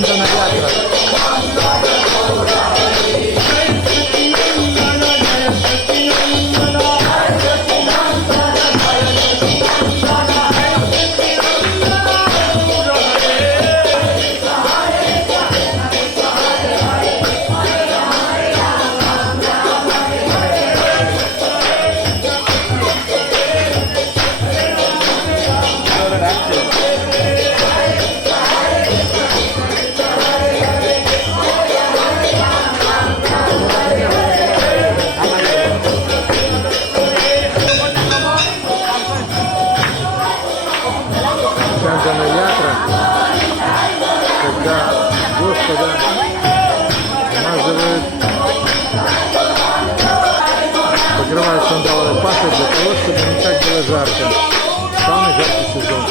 Cantano teatro. Cantano ятра, когда Господа смазывают, покрывают сандаловой пастой для того, чтобы не так было жарко. Самый жаркий сезон.